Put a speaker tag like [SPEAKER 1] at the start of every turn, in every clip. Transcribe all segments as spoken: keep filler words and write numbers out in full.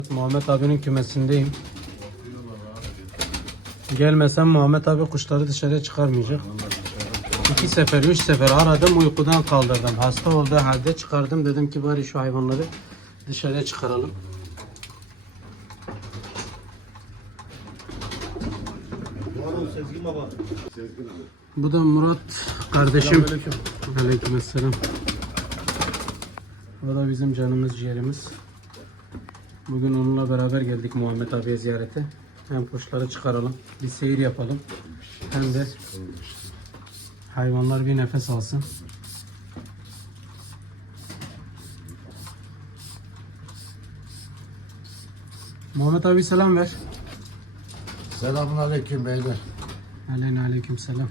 [SPEAKER 1] Muhammed abinin kümesindeyim. Gelmesem Muhammed abi kuşları dışarıya çıkarmayacak. İki sefer, üç sefer aradım, uykudan kaldırdım. Hasta olduğu halde çıkardım. Dedim ki bari şu hayvanları dışarıya çıkaralım.
[SPEAKER 2] Sezgin baba.
[SPEAKER 1] Bu da Murat kardeşim. Aleykümselam. O da bizim canımız ciğerimiz. Bugün onunla beraber geldik Muhammed abiye ziyarete. Hem kuşları çıkaralım, bir seyir yapalım. Hem de hayvanlar bir nefes alsın. Muhammed abi selam ver.
[SPEAKER 3] Selamun aleyküm beyler.
[SPEAKER 1] Aleyna aleyküm selam.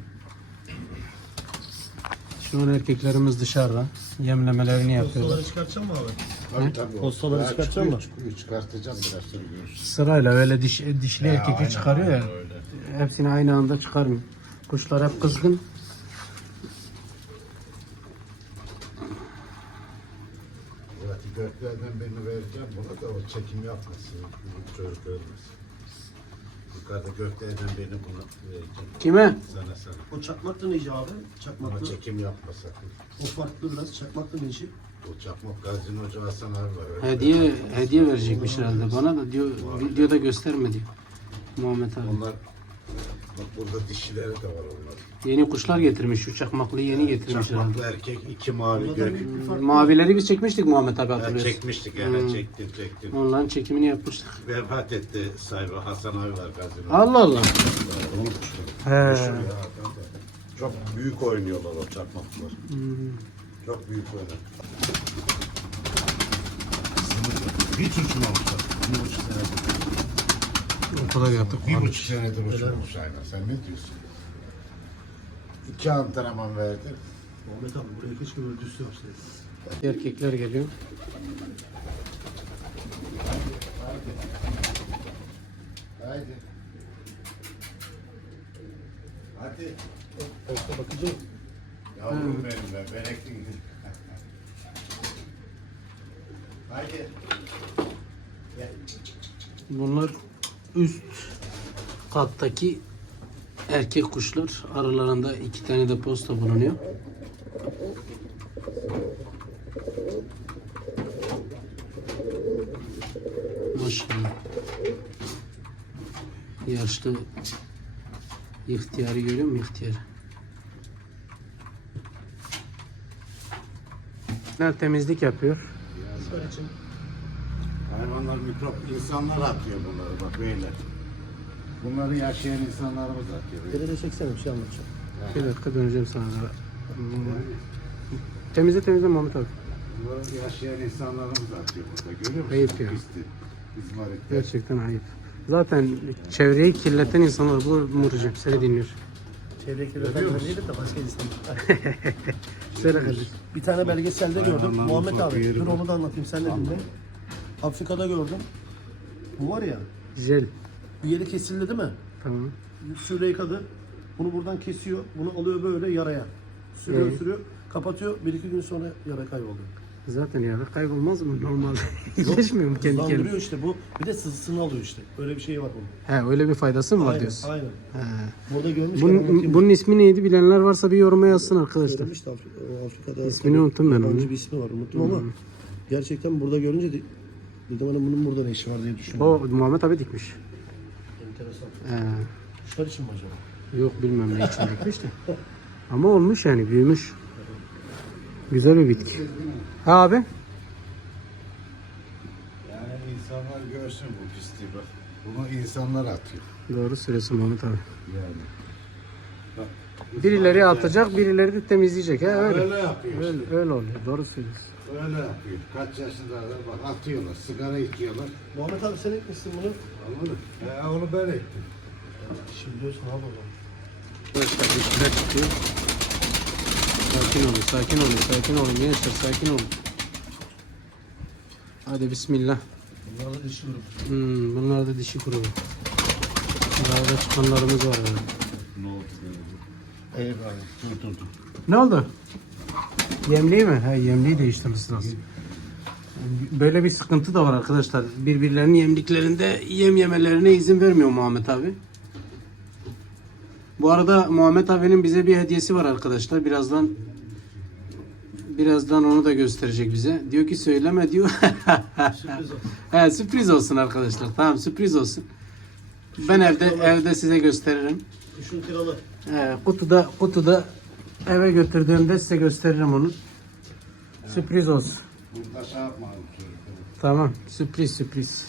[SPEAKER 1] Şu an erkeklerimiz dışarıda. Yemlemelerini yapıyorlar.
[SPEAKER 2] Postaları çıkartacak mı abi?
[SPEAKER 3] Tabii tabii.
[SPEAKER 2] Postaları
[SPEAKER 3] Ya,
[SPEAKER 2] çıkartacak mı?
[SPEAKER 3] çıkıyor, Çıkartacağım biraz sonra görüşürüz.
[SPEAKER 1] Sırayla öyle diş, dişli
[SPEAKER 3] Ya,
[SPEAKER 1] erkekli
[SPEAKER 3] aynen,
[SPEAKER 1] çıkarıyor ya.
[SPEAKER 3] aynen öyle.
[SPEAKER 1] Hepsini aynı anda çıkarmıyor. Kuşlar hep kızgın.
[SPEAKER 3] Murat'ı göklerden birini vereceğim. Buna da o çekim yapmasın. Çocuk ölmesin. Yukarıda göklerden birini buna vereceğim.
[SPEAKER 1] Kime?
[SPEAKER 3] Sana sana.
[SPEAKER 2] O çakmaklı neci abi?
[SPEAKER 3] Ama
[SPEAKER 2] Çakmaklı.
[SPEAKER 3] çekim yapma sakın.
[SPEAKER 2] O farklı biraz. Çakmaklı neci?
[SPEAKER 3] O çakmak gazinocu Hasan abi var. Öyle
[SPEAKER 1] Hediye hediye verecekmiş herhalde bana da diyor, videoda gösterme diyor Muhammed abi.
[SPEAKER 3] Onlar bak burada dişileri de var onlar.
[SPEAKER 1] Yeni kuşlar getirmiş, şu çakmaklıyı yeni getirmiş
[SPEAKER 3] Çakmaklı
[SPEAKER 1] herhalde.
[SPEAKER 3] erkek, iki mavi
[SPEAKER 2] Onlardan
[SPEAKER 3] gök.
[SPEAKER 2] büyük bir fark.
[SPEAKER 1] Mavileri biz çekmiştik Muhammed abi,
[SPEAKER 3] Ha,
[SPEAKER 1] hatırlıyorsun.
[SPEAKER 3] çekmiştik yani çektim çektim.
[SPEAKER 1] Onların çekimini yapmıştık.
[SPEAKER 3] Vefat etti sahibi Hasan abi var gazinoda.
[SPEAKER 1] Allah Allah. He.
[SPEAKER 3] Çok büyük oynuyorlar o çakmaklar.
[SPEAKER 1] Hmm.
[SPEAKER 3] Çok büyük oynar. Hiç uçmamışlar. Bir buçuk senedir.
[SPEAKER 1] O kadar yaptık.
[SPEAKER 3] Bir buçuk senedir uçmamış hayvan. Sen ne diyorsun? İki antrenman verdi.
[SPEAKER 2] Muhammed abi buraya keşke böyle düz yapsaydı.
[SPEAKER 1] Erkekler geliyor.
[SPEAKER 3] Haydi. Hadi.
[SPEAKER 2] Posta bakacağım.
[SPEAKER 3] Yavrum benim ben. Benektin. Haydi. Gel.
[SPEAKER 1] Bunlar üst kattaki erkek kuşlar. Aralarında iki tane de posta bulunuyor. Maşallah. Yaşlı ihtiyarı görüyor musun ihtiyarı? Ne temizlik yapıyor.
[SPEAKER 2] Kuşlar için.
[SPEAKER 3] Hayvanlar mikrop, insanlar atıyor bunları bak beyler. Bunları yaşayan insanlarımız atıyor.
[SPEAKER 2] Derede çeksene bir şey anlatacağım.
[SPEAKER 1] Bir dakika döneceğim sana da. Temizle temizle Muhammed abi.
[SPEAKER 3] Bunları yaşayan insanlarımız atıyor burada. Görüyor musun?
[SPEAKER 1] Ayıp ya.
[SPEAKER 3] Pisti, izmaritler.
[SPEAKER 1] Gerçekten ayıp. Zaten çevreyi kirleten insanlar bu Murucum seni dinliyor.
[SPEAKER 2] Çevre kirleten değilim de başka insan.
[SPEAKER 1] Söyle kardeşim.
[SPEAKER 2] Bir tane belgeselde gördüm.
[SPEAKER 3] Hayvanların
[SPEAKER 2] Muhammed
[SPEAKER 3] ufak bir
[SPEAKER 2] abi.
[SPEAKER 3] yeri
[SPEAKER 2] Dur
[SPEAKER 3] var.
[SPEAKER 2] onu da anlatayım. Sen de dinle. Afrika'da gördüm. Bu var ya.
[SPEAKER 1] Jel.
[SPEAKER 2] Bir yeri kesildi değil mi?
[SPEAKER 1] Tamam.
[SPEAKER 2] Suyla yıkadı. Bunu buradan kesiyor. Bunu alıyor böyle yaraya. Sürüyor
[SPEAKER 1] Evet.
[SPEAKER 2] sürüyor. Kapatıyor. Bir iki gün sonra yara kayboluyor.
[SPEAKER 1] Zaten ya kaybolmaz mı normalde? Geçmiyor mu kendi kendine?
[SPEAKER 2] Hızlandırıyor işte bu. Bir de sızısını alıyor işte. Böyle bir şey var bunun.
[SPEAKER 1] He öyle bir faydası mı var
[SPEAKER 2] Aynen,
[SPEAKER 1] diyorsun?
[SPEAKER 2] aynen.
[SPEAKER 1] He.
[SPEAKER 2] Burada görmüş.
[SPEAKER 1] Bunun, bunun ismi neydi bilenler varsa bir yoruma yazsın arkadaşlar.
[SPEAKER 2] Görmüş de Afri- Afrika'da.
[SPEAKER 1] İsmini
[SPEAKER 2] tabii
[SPEAKER 1] unuttum ben
[SPEAKER 2] yabancı
[SPEAKER 1] onun.
[SPEAKER 2] bir ismi var. Unuttum ama gerçekten burada görünce de, dedim hani bunun burada ne işi var diye düşündüm.
[SPEAKER 1] O Muhammed abi dikmiş.
[SPEAKER 2] Enteresan.
[SPEAKER 1] He.
[SPEAKER 2] Kuşlar için mi acaba?
[SPEAKER 1] Yok bilmem ne için dikmiş de. Ama olmuş yani büyümüş. Güzel bir bitki. Ha abi?
[SPEAKER 3] Yani insanlar görsün bu pisliği bak. Bunu insanlar atıyor.
[SPEAKER 1] Doğru söylüyorsun Muhammed abi.
[SPEAKER 3] Yani. Bak,
[SPEAKER 1] Birileri atacak, birileri de temizleyecek. He öyle.
[SPEAKER 3] Öyle yapıyor işte.
[SPEAKER 1] Öyle, öyle oluyor. Doğru söylüyorsun.
[SPEAKER 3] Öyle yapıyor. Kaç yaşındalar bak atıyorlar. Sigara içiyorlar.
[SPEAKER 2] Muhammed abi sen ekmişsin bunu.
[SPEAKER 3] Anladın mı? He, onu ben ektim.
[SPEAKER 2] Şimdi diyorsun abi o zaman.
[SPEAKER 1] Arkadaşlar bitkiler çıkıyor. Sakin olun, sakin olun, sakin olun gençler, sakin olun. Hadi bismillah.
[SPEAKER 2] Bunlar da dişi grup.
[SPEAKER 1] Hmm, bunlar da dişi grubu. Burada çıkanlarımız var yani.
[SPEAKER 3] Ne oldu? Evet abi. Dur dur dur.
[SPEAKER 1] Ne oldu? Yemliği mi? He, yemliği değiştirmesi lazım. Böyle bir sıkıntı da var arkadaşlar. Birbirlerinin yemliklerinde yem yemelerine izin vermiyor Muhammed abi. Bu arada Muhammed abinin bize bir hediyesi var arkadaşlar. Birazdan birazdan onu da gösterecek bize. Diyor ki söyleme diyor.
[SPEAKER 2] Sürpriz olsun.
[SPEAKER 1] He, sürpriz olsun arkadaşlar. Tamam, sürpriz olsun. Ben evde evde size gösteririm.
[SPEAKER 2] Kuşun kralı.
[SPEAKER 1] He, kutuda kutuda eve götürdüğümde size gösteririm onu. Sürpriz olsun.
[SPEAKER 3] Burada şey yapmayalım çocuklar.
[SPEAKER 1] Tamam, sürpriz sürpriz.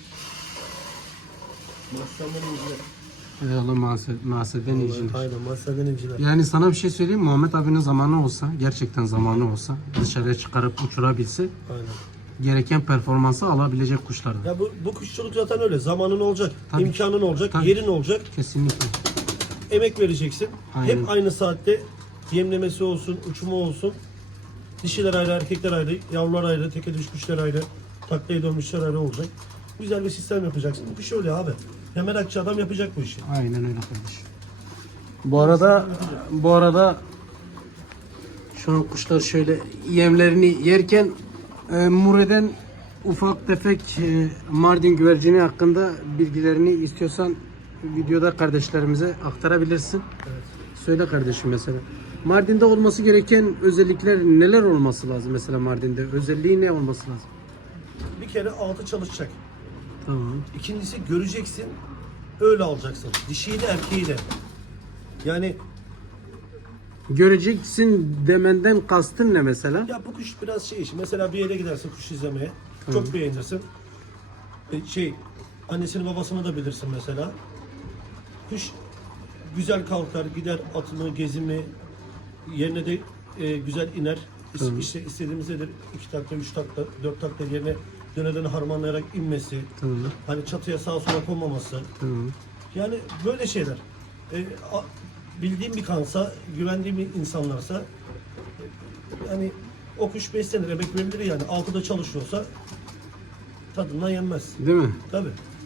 [SPEAKER 2] Mahsenden inciler.
[SPEAKER 1] Hay Allah mahsed, mahseden iyice.
[SPEAKER 2] Aynen mahsenden inciler.
[SPEAKER 1] Yani sana bir şey söyleyeyim mi? Muhammed abinin zamanı olsa, gerçekten zamanı olsa, dışarıya çıkarıp uçurabilse
[SPEAKER 2] Aynen.
[SPEAKER 1] gereken performansı alabilecek kuşlardan.
[SPEAKER 2] Ya bu, bu kuşçuluk zaten öyle. Zamanın olacak,
[SPEAKER 1] Tabii.
[SPEAKER 2] imkanın olacak,
[SPEAKER 1] Tabii.
[SPEAKER 2] yerin olacak,
[SPEAKER 1] Kesinlikle.
[SPEAKER 2] emek vereceksin.
[SPEAKER 1] Aynen.
[SPEAKER 2] Hep aynı saatte yemlemesi olsun, uçumu olsun. Dişiler ayrı, erkekler ayrı, yavrular ayrı, teke düş kuşlar ayrı, taklaya dönmüşler ayrı olacak. Güzel bir sistem yapacaksın. Bu kuş öyle abi. Ya merakçı adam yapacak bu işi.
[SPEAKER 1] Aynen öyle kardeşim. Bu arada bu arada şu an kuşlar şöyle yemlerini yerken e, Mure'den ufak tefek e, Mardin güvercini hakkında bilgilerini istiyorsan videoda kardeşlerimize aktarabilirsin.
[SPEAKER 2] Evet.
[SPEAKER 1] Söyle kardeşim mesela. Mardin'de olması gereken özellikler neler olması lazım mesela Mardin'de? Özelliği ne olması lazım?
[SPEAKER 2] Bir kere altı çalışacak.
[SPEAKER 1] Tamam.
[SPEAKER 2] İkincisi göreceksin, öyle alacaksın. Dişiyi de erkeği de. Yani
[SPEAKER 1] Göreceksin demenden kastın ne mesela?
[SPEAKER 2] ya bu kuş biraz şey işi. Mesela bir yere gidersin kuş izlemeye. Çok beğenirsin. E, şey annesini babasını da bilirsin mesela. Kuş güzel kalkar, gider atımı, gezimi yerine de e, güzel iner. İs-
[SPEAKER 1] Tamam.
[SPEAKER 2] İşte istediğimiz nedir? iki takla, üç takla, dört takla yerine döne döne harmanlayarak inmesi.
[SPEAKER 1] Tamam.
[SPEAKER 2] Hani çatıya sağa sola konmaması.
[SPEAKER 1] Tamam.
[SPEAKER 2] Yani böyle şeyler. E, a- bildiğim bir kansa, güvendiğim bir insanlarsa e, yani o kuş beslenir, emek verilir yani. Altıda çalışıyorsa tadından yenmez.
[SPEAKER 1] Değil mi?
[SPEAKER 2] Tabii.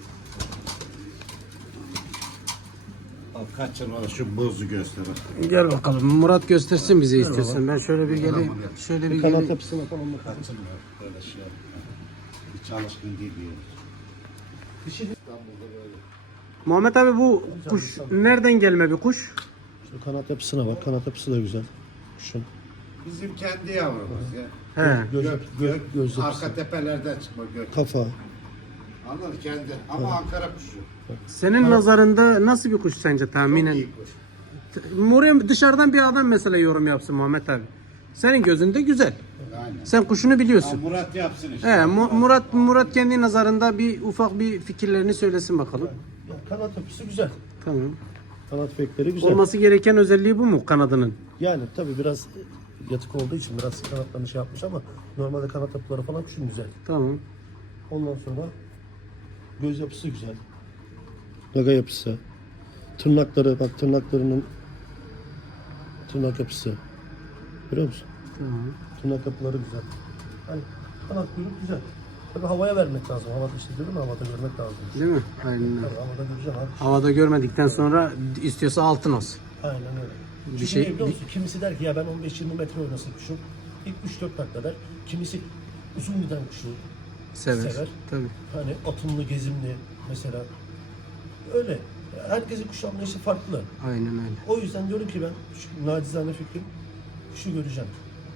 [SPEAKER 3] Al kaçın bana şu bozu göster.
[SPEAKER 1] Gel bakalım. Murat göstersin bize istiyorsan. Ben şöyle bir geleyim.
[SPEAKER 3] Tamam, gel.
[SPEAKER 1] Şöyle bir
[SPEAKER 2] Bir kanat
[SPEAKER 1] geleyim.
[SPEAKER 2] yapısına falan bak.
[SPEAKER 3] Kaçın var böyle şey yapma. Bir çalışkın değil bir yer.
[SPEAKER 2] Bir şey değil.
[SPEAKER 3] İstanbul'da böyle.
[SPEAKER 1] Muhammed abi bu kuş nereden gelme bir kuş?
[SPEAKER 2] Şu kanat yapısına bak. Kanat yapısı da güzel. Kuşun.
[SPEAKER 3] Bizim kendi yavrumuz ya.
[SPEAKER 1] He.
[SPEAKER 2] Göz,
[SPEAKER 3] Gök,
[SPEAKER 2] göz,
[SPEAKER 3] gök,
[SPEAKER 2] göz yapısı.
[SPEAKER 3] arka tepelerden çıkma gök.
[SPEAKER 2] Kafa.
[SPEAKER 3] Anladın mı? Kendi. Ama Ankara kuşu.
[SPEAKER 1] Senin nazarında nasıl bir kuş sence tahminen?
[SPEAKER 3] Çok iyi kuş.
[SPEAKER 1] Murem dışarıdan bir adam mesela yorum yapsın Muhammed abi. Senin gözünde güzel.
[SPEAKER 3] Aynen.
[SPEAKER 1] Sen kuşunu
[SPEAKER 3] Ha,
[SPEAKER 1] biliyorsun.
[SPEAKER 3] Murat yapsın işte.
[SPEAKER 1] He, Mu- Murat Murat kendi nazarında bir ufak bir fikirlerini söylesin bakalım.
[SPEAKER 2] Ya, kanat yapısı güzel.
[SPEAKER 1] Tamam.
[SPEAKER 2] Kanat bekleri güzel.
[SPEAKER 1] Olması gereken özelliği bu mu kanadının?
[SPEAKER 2] Yani tabii biraz yatık olduğu için biraz kanatlarını şey yapmış ama normalde kanat yapıları falan kuşun güzel.
[SPEAKER 1] Tamam.
[SPEAKER 2] Ondan sonra göz yapısı güzel. Gaga yapısı. Tırnakları bak tırnaklarının tırnak yapısı. Görüyor musun?
[SPEAKER 1] Tamam.
[SPEAKER 2] Tırnak yapıları güzel. Hani kanat kuyruk güzel. Tabii havaya vermek lazım. Havada işte diyorum ya, havada görmek lazım.
[SPEAKER 1] Değil mi? Aynen öyle.
[SPEAKER 2] Tabii havada göreceğim abi.
[SPEAKER 1] Havada görmedikten sonra istiyorsa altın olsun.
[SPEAKER 2] Aynen öyle.
[SPEAKER 1] Bir
[SPEAKER 2] Çünkü
[SPEAKER 1] şey-
[SPEAKER 2] niye biliyor musun? Kimisi der ki ya ben on beş yirmi metre oynasın kuşum. İlk üç dört dakika der. Kimisi uzun giden kuşu
[SPEAKER 1] Sever.
[SPEAKER 2] Sever.
[SPEAKER 1] Tabii.
[SPEAKER 2] hani atımlı, gezimli mesela. Öyle. Herkesin kuş anlayışı farklı.
[SPEAKER 1] Aynen öyle.
[SPEAKER 2] O yüzden diyorum ki ben şu nacizane fikrim kuşu göreceğim.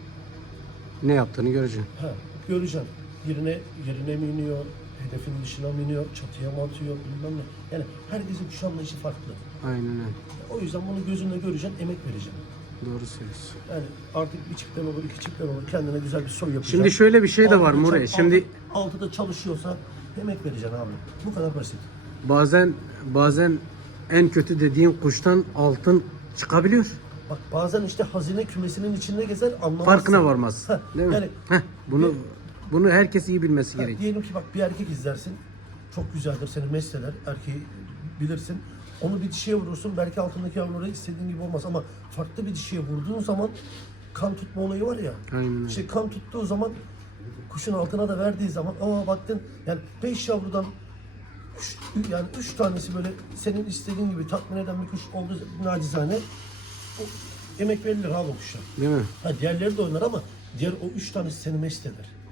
[SPEAKER 1] Ne yaptığını göreceksin.
[SPEAKER 2] Ha, göreceğim. Yerine yerine mi iniyor, hedefin dışına mı iniyor, çatıya mı atıyor bilmem ne. Yani herkesin kuş anlayışı farklı.
[SPEAKER 1] Aynen öyle.
[SPEAKER 2] O yüzden bunu gözünle göreceğim, emek vereceğim.
[SPEAKER 1] Doğru söylüyorsun.
[SPEAKER 2] Yani artık bir çiftten olur, iki çiftten olur. Kendine güzel bir soy yapacak.
[SPEAKER 1] Şimdi şöyle bir şey de var
[SPEAKER 2] Altıda
[SPEAKER 1] Mure.
[SPEAKER 2] çal-
[SPEAKER 1] Şimdi
[SPEAKER 2] altı- altıda çalışıyorsa emek vereceksin abi. Bu kadar basit.
[SPEAKER 1] bazen bazen en kötü dediğin kuştan altın çıkabiliyor.
[SPEAKER 2] Bak bazen işte hazine kümesinin içinde gezer anlamazsın.
[SPEAKER 1] Farkına varmaz.
[SPEAKER 2] Heh,
[SPEAKER 1] Değil mi?
[SPEAKER 2] yani
[SPEAKER 1] Heh, bunu bunu herkes iyi bilmesi
[SPEAKER 2] Ha,
[SPEAKER 1] gerek.
[SPEAKER 2] diyelim ki bak bir erkek izlersin. Çok güzeldir seni mest eder. Erkeği bilirsin. Onu bir dişiye vurursun. Belki altındaki yavruları istediğin gibi olmaz ama farklı bir dişiye vurduğun zaman kan tutma olayı var ya.
[SPEAKER 1] Aynen öyle.
[SPEAKER 2] İşte kan tuttuğu zaman kuşun altına da verdiği zaman aa baktın yani beş yavrudan üç, yani üç tanesi böyle senin istediğin gibi tatmin eden bir kuş olduğu nacizane o emek verilir abi o kuşa.
[SPEAKER 1] Değil mi?
[SPEAKER 2] Ha diğerleri de oynar ama diğer o üç tanesi seni mest eder.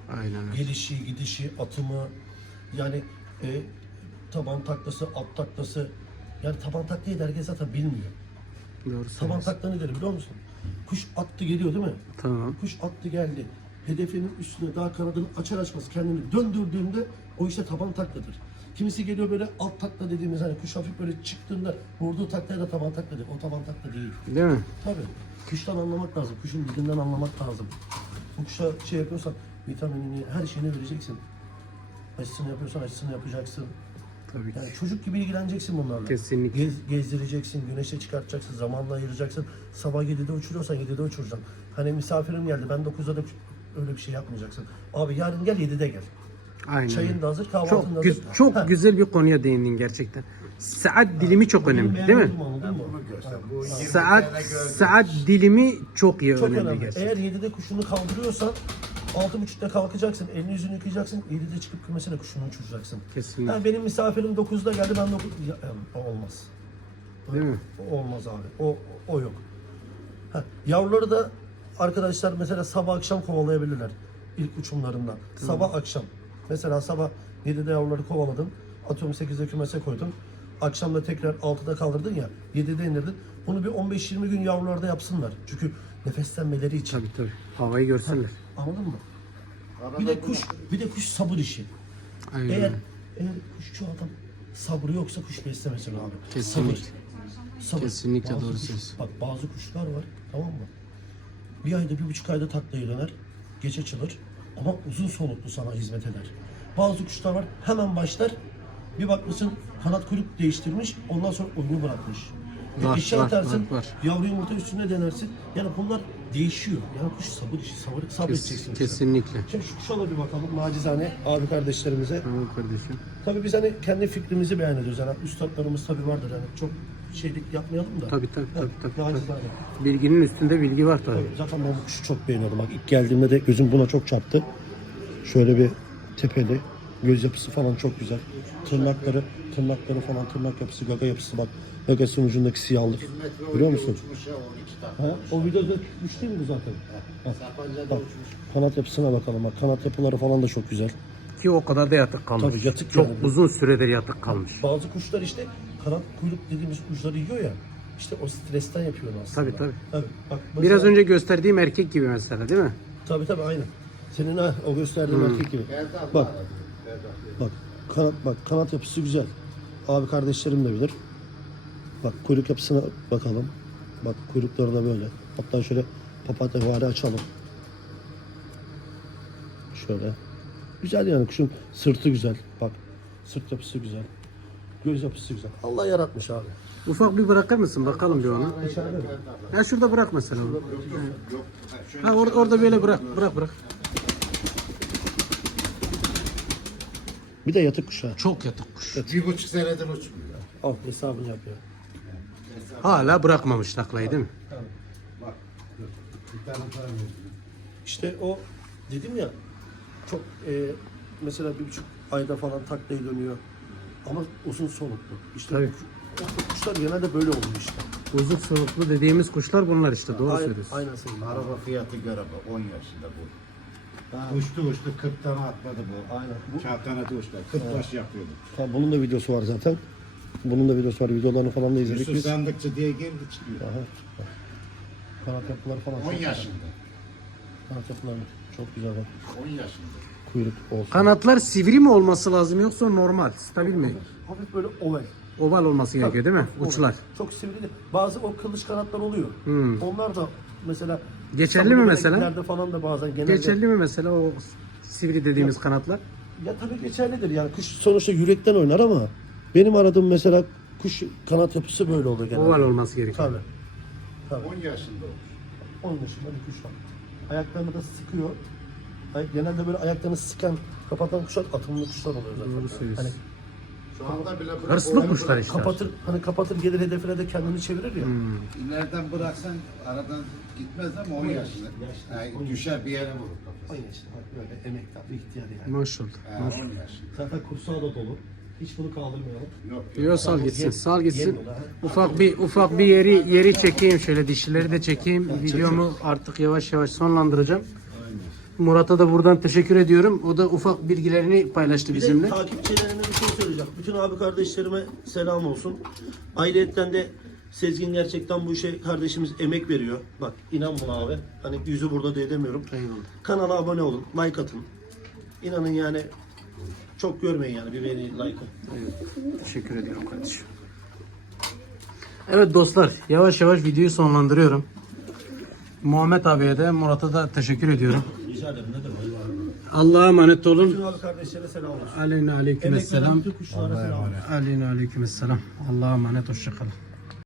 [SPEAKER 1] Aynen öyle.
[SPEAKER 2] Gelişi, gidişi, atımı, yani e, taban taklası, at taklası. Yani taban taklayı da herkes zaten bilmiyor.
[SPEAKER 1] Doğru
[SPEAKER 2] Taban
[SPEAKER 1] söylüyorsun.
[SPEAKER 2] takla nedir biliyor musun? Kuş attı geliyor değil mi?
[SPEAKER 1] Tamam.
[SPEAKER 2] Kuş attı geldi. Hedefinin üstüne daha kanadını açar açmaz kendini döndürdüğünde o işte taban takladır. Kimisi geliyor böyle alt takla dediğimiz hani kuş hafif böyle çıktığında vurduğu taklaya da taban takla diyor. O taban takla değil.
[SPEAKER 1] Değil mi?
[SPEAKER 2] Tabii. Kuştan anlamak lazım. Kuşun dilinden anlamak lazım. Bu kuşa şey yapıyorsan vitaminini, her şeyini vereceksin. Aşısını yapıyorsan aşısını yapacaksın.
[SPEAKER 1] Tabii ki.
[SPEAKER 2] Yani çocuk gibi ilgileneceksin bunlarla.
[SPEAKER 1] Kesinlikle.
[SPEAKER 2] Gez, gezdireceksin, güneşe çıkartacaksın, zamanla ayıracaksın. Sabah yedide uçuruyorsan yedide uçuracaksın. Hani misafirin geldi, ben dokuzda da öyle bir şey yapmayacaksın. Abi yarın gel yedide gel.
[SPEAKER 1] Aynen.
[SPEAKER 2] Çayın da hazır, kahvaltın
[SPEAKER 1] Çok
[SPEAKER 2] da
[SPEAKER 1] güz-
[SPEAKER 2] hazır.
[SPEAKER 1] çok
[SPEAKER 2] Ha,
[SPEAKER 1] güzel bir konuya değindin gerçekten. Saat dilimi çok
[SPEAKER 2] benim
[SPEAKER 1] önemli, değil mi?
[SPEAKER 2] beğendiğim anladın mı?
[SPEAKER 3] Bunu göster. Bu yirmi
[SPEAKER 1] Saat
[SPEAKER 3] tane gördüm.
[SPEAKER 1] saat dilimi çok iyi
[SPEAKER 2] Çok
[SPEAKER 1] önemli,
[SPEAKER 2] önemli.
[SPEAKER 1] gerçekten.
[SPEAKER 2] Eğer yedide kuşunu kaldırıyorsan altı buçukta kalkacaksın, elini yüzünü yıkayacaksın, yedide çıkıp kümesine kuşunu uçuracaksın.
[SPEAKER 1] Kesinlikle.
[SPEAKER 2] Ha, benim misafirim dokuzda geldi, ben dokuz... Ya, yani o olmaz.
[SPEAKER 1] Değil mi?
[SPEAKER 2] O olmaz abi. O, o yok. Ha, yavruları da arkadaşlar mesela sabah akşam kovalayabilirler ilk uçumlarında. Sabah akşam. Mesela sabah yedide yavruları kovaladın. Atıyorum sekizde kümese koydun. Akşam da tekrar altıda kaldırdın ya. yedide indirdin. Bunu bir on beş yirmi gün yavrularda yapsınlar. Çünkü nefeslenmeleri için.
[SPEAKER 1] Tabii tabii. Havayı görsünler.
[SPEAKER 2] Anladın mı?
[SPEAKER 3] Arada
[SPEAKER 2] Bir de
[SPEAKER 3] buna-
[SPEAKER 2] kuş, bir de kuş sabır işi.
[SPEAKER 1] Aynen.
[SPEAKER 2] Eğer eğer kuşçu adam sabrı yoksa kuş beslemesin abi.
[SPEAKER 1] Kesinlikle.
[SPEAKER 2] Sabır. Sabır.
[SPEAKER 1] Kesinlikle
[SPEAKER 2] Bazı
[SPEAKER 1] doğru
[SPEAKER 2] kuş-
[SPEAKER 1] söylüyorsun.
[SPEAKER 2] Bak bazı kuşlar var, tamam mı? Bir ayda, bir buçuk ayda taklaya döner, geç açılır ama uzun soluklu sana hizmet eder. Bazı kuşlar var, hemen başlar, bir bakmışsın kanat kuyruk değiştirmiş, ondan sonra oyunu bırakmış.
[SPEAKER 1] Var,
[SPEAKER 2] Bir eşya
[SPEAKER 1] var,
[SPEAKER 2] atarsın,
[SPEAKER 1] var, var.
[SPEAKER 2] yavru yumurta üstüne denersin. Yani bunlar değişiyor. Yani kuş sabır işi, sabır, sabredeceksin.
[SPEAKER 1] Kes- kesinlikle.
[SPEAKER 2] Şimdi şu kuşa da bir bakalım, nacizane abi kardeşlerimize.
[SPEAKER 1] Tamam kardeşim.
[SPEAKER 2] Tabii biz hani kendi fikrimizi beyan ediyoruz. Yani üstadlarımız tabii vardır yani çok şeylik yapmayalım da.
[SPEAKER 1] Tabii tabii tabii. tabii, tabii.
[SPEAKER 2] Nacizane.
[SPEAKER 1] Bilginin üstünde bilgi var tabii.
[SPEAKER 2] Zaten ben bu kuşu çok beğeniyorum. Bak ilk geldiğimde de gözüm buna çok çarptı. Şöyle bir tepeli. Göz yapısı falan çok güzel. Tırnakları, tırnakları falan, tırnak yapısı, gaga yapısı bak. Gagasının ucundaki siyahlık.
[SPEAKER 3] metre
[SPEAKER 2] Biliyor
[SPEAKER 3] önce
[SPEAKER 2] musun?
[SPEAKER 3] uçmuş ya on iki tane.
[SPEAKER 2] Ha? O videoda tutmuş değil mi bu zaten? Ha.
[SPEAKER 3] Sapanca'da
[SPEAKER 2] Bak,
[SPEAKER 3] uçmuş.
[SPEAKER 2] kanat yapısına bakalım. Bak kanat yapıları falan da çok güzel.
[SPEAKER 1] Ki o kadar da yatık kalmış.
[SPEAKER 2] Tabii, yatık
[SPEAKER 1] Çok
[SPEAKER 2] yani.
[SPEAKER 1] uzun süredir yatık kalmış.
[SPEAKER 2] Bazı kuşlar işte kanat kuyruk dediğimiz uçları yiyor ya. İşte o stresten yapıyor onu aslında.
[SPEAKER 1] Tabii, tabii.
[SPEAKER 2] Tabii. Bak,
[SPEAKER 1] Biraz
[SPEAKER 2] mesela-
[SPEAKER 1] önce gösterdiğim erkek gibi mesela, değil mi?
[SPEAKER 2] Tabii tabii aynen. Senin ha, o gösterdiğin
[SPEAKER 1] Hmm.
[SPEAKER 2] erkek gibi.
[SPEAKER 3] Erdal
[SPEAKER 2] Bak.
[SPEAKER 3] var. Erdal.
[SPEAKER 2] Bak kanat bak kanat yapısı güzel. Abi kardeşlerim de bilir. Bak kuyruk yapısına bakalım. Bak kuyrukları da böyle. Hatta şöyle papatya vari açalım. Şöyle. Güzel yani kuşun sırtı güzel. Bak sırt yapısı güzel. Göz yapısı güzel. Allah yaratmış abi.
[SPEAKER 1] Ufak bir bırakır mısın? Bakalım bir onu.
[SPEAKER 2] İçeride mi?
[SPEAKER 1] Ya şurada bırak mesela onu.
[SPEAKER 3] Yok. Ha, şöyle
[SPEAKER 1] Ha or- orada böyle bırak. Bırak bırak.
[SPEAKER 2] Bir de yatık kuş ha.
[SPEAKER 1] Çok yatık kuş.
[SPEAKER 3] bir buçuk senedir uçmuyor.
[SPEAKER 2] Al hesabını yap ya.
[SPEAKER 1] Hala bırakmamış taklayı, değil mi?
[SPEAKER 3] Bak. dur. Bir tane daha vereyim.
[SPEAKER 2] İşte o dedim ya çok e, mesela bir buçuk ayda falan taklaya dönüyor. Ama uzun soluklu. İşte
[SPEAKER 1] Tabii.
[SPEAKER 2] o, o kuşlar genelde böyle oluyor işte.
[SPEAKER 1] Uzun soluklu dediğimiz kuşlar bunlar işte. Doğru
[SPEAKER 2] Aynen,
[SPEAKER 1] söylüyorsun.
[SPEAKER 2] aynen senin.
[SPEAKER 3] Araba fiyatı göre bu. on yaşında bu. Uçtu uçtu kırk tane atladı bu.
[SPEAKER 2] Aynen. Bu-
[SPEAKER 3] Kağıt tane de uçtu. kırk baş yapıyordu.
[SPEAKER 2] Tamam, bunun da videosu var zaten. Bunun da videosu var. Videolarını falan da izledik
[SPEAKER 3] Yusuf
[SPEAKER 2] biz.
[SPEAKER 3] sandıkçı diye girdi çıkıyor.
[SPEAKER 2] Aha. Bak. Kanat yapıları falan.
[SPEAKER 3] on
[SPEAKER 2] çok güzel.
[SPEAKER 3] yaşında.
[SPEAKER 2] Kanat yapıları çok güzel. Bak.
[SPEAKER 3] on yaşında.
[SPEAKER 2] Kuyruk olsun.
[SPEAKER 1] Kanatlar sivri mi olması lazım yoksa normal, stabil mi?
[SPEAKER 2] Hafif böyle oval.
[SPEAKER 1] Oval olması gerekiyor değil mi?
[SPEAKER 2] Oval.
[SPEAKER 1] Uçlar.
[SPEAKER 2] Çok sivri değil. Bazı o kılıç kanatlar oluyor.
[SPEAKER 1] Hmm.
[SPEAKER 2] Onlar da mesela
[SPEAKER 1] Geçerli mi
[SPEAKER 2] sabunlu
[SPEAKER 1] mesela?
[SPEAKER 2] böreklerde falan da bazen genelde.
[SPEAKER 1] Geçerli mi mesela o sivri dediğimiz kanatlar?
[SPEAKER 2] Ya tabii geçerlidir yani kuş sonuçta yürekten oynar ama benim aradığım mesela kuş kanat yapısı böyle olur genelde.
[SPEAKER 1] Oval olması gerekiyor.
[SPEAKER 2] Tabii. Tabii.
[SPEAKER 3] on yaşında olmuş.
[SPEAKER 2] on yaşında bir kuş var. Ayaklarını da sıkıyor. Ay- Genelde böyle ayaklarını sıkan, kapatan kuşlar atımlı kuşlar oluyor zaten.
[SPEAKER 1] Doğru söylüyorsun.
[SPEAKER 2] Hani
[SPEAKER 3] Şu anda bile bırak-
[SPEAKER 1] Hırslı
[SPEAKER 3] onu
[SPEAKER 1] kuşlar
[SPEAKER 3] bırak-
[SPEAKER 1] işte.
[SPEAKER 2] kapatır, hani kapatır gelir hedefine de kendini çevirir ya.
[SPEAKER 1] Hmm.
[SPEAKER 3] İleriden bıraksan aradan gitmez ama on yaşında. Yani düşer bir yere vurur kafası.
[SPEAKER 2] Aynı işte bak böyle emek tatlı ihtiyar yani.
[SPEAKER 1] Maşallah.
[SPEAKER 3] Ha, on yaşında.
[SPEAKER 2] Zaten kursağı da dolu. Hiç bunu kaldırmayalım.
[SPEAKER 3] Yok yok.
[SPEAKER 1] Yo, sal gitsin,
[SPEAKER 2] Yem-
[SPEAKER 1] sal gitsin.
[SPEAKER 2] yemiyorlar, ha.
[SPEAKER 1] Ufak bir ufak bir yeri yeri çekeyim, şöyle dişileri de çekeyim. Videomu artık yavaş yavaş sonlandıracağım. Murat'a da buradan teşekkür ediyorum. O da ufak bilgilerini paylaştı
[SPEAKER 2] Bir de
[SPEAKER 1] bizimle.
[SPEAKER 2] takipçilerine bir şey söyleyeceğim. Bütün abi kardeşlerime selam olsun. Ayrıyetten de Sezgin gerçekten bu işe kardeşimiz emek veriyor. Bak inan buna abi. Hani yüzü burada diye demiyorum.
[SPEAKER 1] Eyvallah.
[SPEAKER 2] Kanala abone olun. Like atın. İnanın yani çok görmeyin yani bir beğeni like'ı.
[SPEAKER 1] Evet. Teşekkür ediyorum kardeşim. Evet dostlar, yavaş yavaş videoyu sonlandırıyorum. Muhammed abiye de Murat'a da teşekkür ediyorum.
[SPEAKER 2] Rica ederim ne demek.
[SPEAKER 1] Allah'a emanet olun.
[SPEAKER 2] Bütün abi kardeşlere selam olsun.
[SPEAKER 1] Aleyna
[SPEAKER 2] Emek veren
[SPEAKER 1] aleykümselam.
[SPEAKER 2] bütün kuşlara selam olsun.
[SPEAKER 1] Aleyna aleykümselam. Allah'a emanet, hoşça kalın.